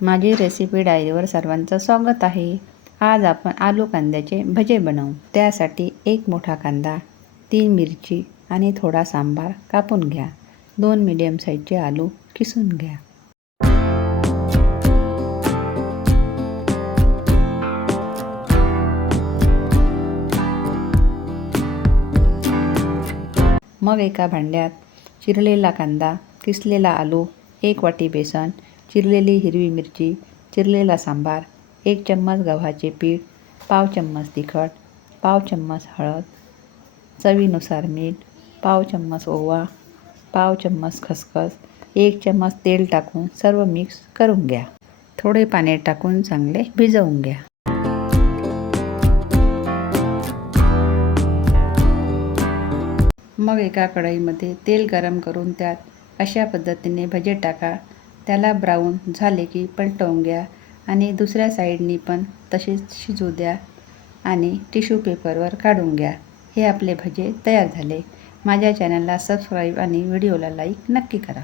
माझी रेसिपी डायरीवर सर्वांचं स्वागत आहे। आज आपण आलू कांद्याचे भजे बनवू। त्यासाठी एक मोठा कांदा, 3 मिरची आणि थोडा सांबार कापून घ्या। 2 मीडियम साईजचे आलू किसून घ्या। मग एका भांड्यात चिरलेला कांदा, किसलेला आलू, 1 वाटी बेसन, चिरलेली हिरवी मिरची, चिरलेला सांबार, 1 चम्मच गव्हाचे पीठ, पाव चम्मच तिखट, पाव चम्मच हळद, चवीनुसार मीठ, पाव चम्मच ओवा, पाव चम्मच खसखस, 1 चम्मच तेल टाकून सर्व मिक्स करून घ्या। थोडे पाणी टाकून चांगले भिजवून घ्या। मग एका कढईमध्ये तेल गरम करून त्यात अशा पद्धतीने भजे टाका। त्याला ब्राऊन झाले की पलटवून घ्या आणि दुसऱ्या साईडनी पण तसेच शिजू द्या आणि टिश्यू पेपरवर काढून घ्या। हे आपले भजे तयार झाले। माझ्या चॅनलला सबस्क्राईब आणि व्हिडिओला लाईक नक्की करा।